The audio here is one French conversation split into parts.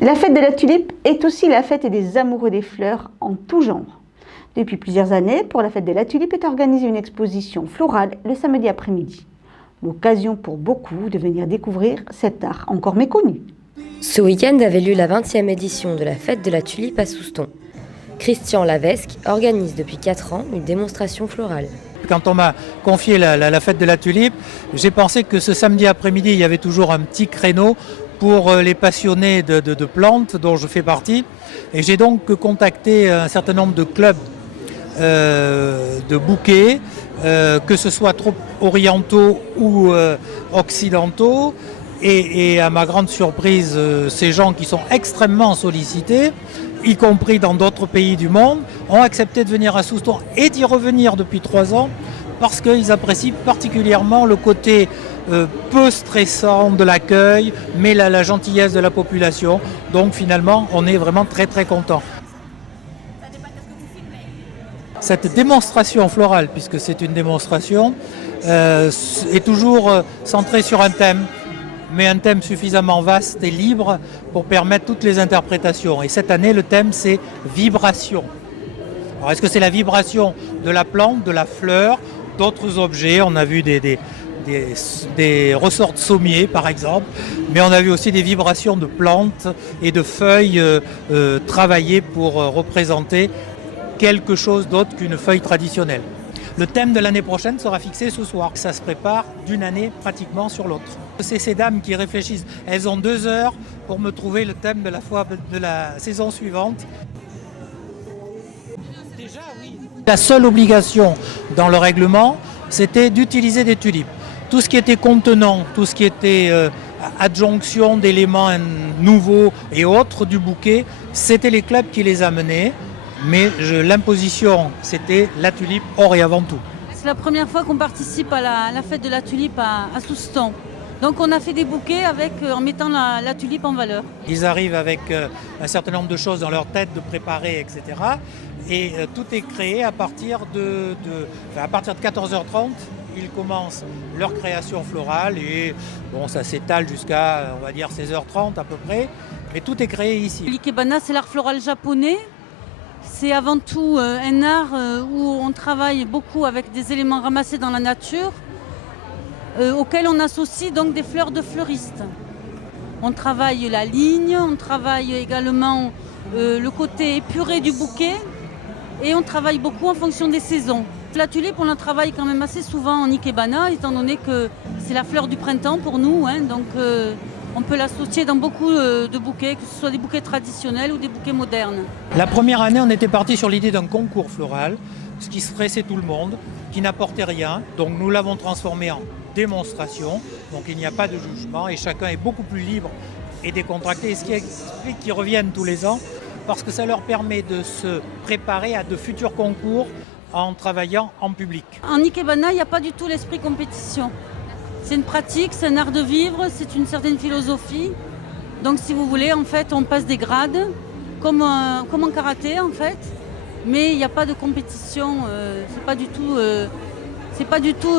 La fête de la tulipe est aussi la fête des amoureux des fleurs en tout genre. Depuis plusieurs années, pour la fête de la tulipe est organisée une exposition florale le samedi après-midi. L'occasion pour beaucoup de venir découvrir cet art encore méconnu. Ce week-end avait lieu la 20e édition de la fête de la tulipe à Souston. Christian Lavesque organise depuis 4 ans une démonstration florale. Quand on m'a confié la fête de la tulipe, j'ai pensé que ce samedi après-midi, il y avait toujours un petit créneau pour les passionnés de plantes dont je fais partie. Et j'ai donc contacté un certain nombre de clubs de bouquets, que ce soit trop orientaux ou occidentaux. Et à ma grande surprise, ces gens qui sont extrêmement sollicités, y compris dans d'autres pays du monde, ont accepté de venir à Souston et d'y revenir depuis 3 ans parce qu'ils apprécient particulièrement le côté peu stressant de l'accueil, mais la gentillesse de la population. Donc finalement, on est vraiment très très content. Cette démonstration florale, puisque c'est une démonstration, est toujours centrée sur un thème, mais un thème suffisamment vaste et libre pour permettre toutes les interprétations. Et cette année, le thème, c'est vibration. Alors, est-ce que c'est la vibration de la plante, de la fleur, d'autres objets? On a vu des ressorts de sommiers, par exemple, mais on a vu aussi des vibrations de plantes et de feuilles travaillées pour représenter quelque chose d'autre qu'une feuille traditionnelle. Le thème de l'année prochaine sera fixé ce soir. Ça se prépare d'une année pratiquement sur l'autre. C'est ces dames qui réfléchissent. Elles ont 2 heures pour me trouver le thème de la saison suivante. Déjà, oui. La seule obligation dans le règlement, c'était d'utiliser des tulipes. Tout ce qui était contenant, tout ce qui était adjonction d'éléments nouveaux et autres du bouquet, c'était les clubs qui les amenaient. Mais l'imposition, c'était la tulipe hors et avant tout. C'est la première fois qu'on participe à la fête de la tulipe à Souston. Donc on a fait des bouquets en mettant la tulipe en valeur. Ils arrivent avec un certain nombre de choses dans leur tête de préparer, etc. Et tout est créé à partir de 14h30. Ils commencent leur création florale et bon, ça s'étale jusqu'à, on va dire, 16h30 à peu près. Mais tout est créé ici. L'ikebana, c'est l'art floral japonais. C'est avant tout un art où on travaille beaucoup avec des éléments ramassés dans la nature, auxquels on associe donc des fleurs de fleuristes. On travaille la ligne, on travaille également le côté épuré du bouquet et on travaille beaucoup en fonction des saisons. La tulipe, on la travaille quand même assez souvent en ikebana, étant donné que c'est la fleur du printemps pour nous, donc on peut l'associer dans beaucoup de bouquets, que ce soit des bouquets traditionnels ou des bouquets modernes. La première année, on était parti sur l'idée d'un concours floral, ce qui stressait tout le monde, qui n'apportait rien. Donc nous l'avons transformé en démonstration. Donc il n'y a pas de jugement et chacun est beaucoup plus libre et décontracté. Et ce qui explique qu'ils reviennent tous les ans, parce que ça leur permet de se préparer à de futurs concours en travaillant en public. En ikebana, il n'y a pas du tout l'esprit compétition. C'est une pratique, c'est un art de vivre, c'est une certaine philosophie. Donc si vous voulez, en fait, on passe des grades, comme en karaté en fait, mais il n'y a pas de compétition, c'est pas du tout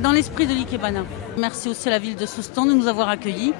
dans l'esprit de l'ikebana. Merci aussi à la ville de Souston de nous avoir accueillis.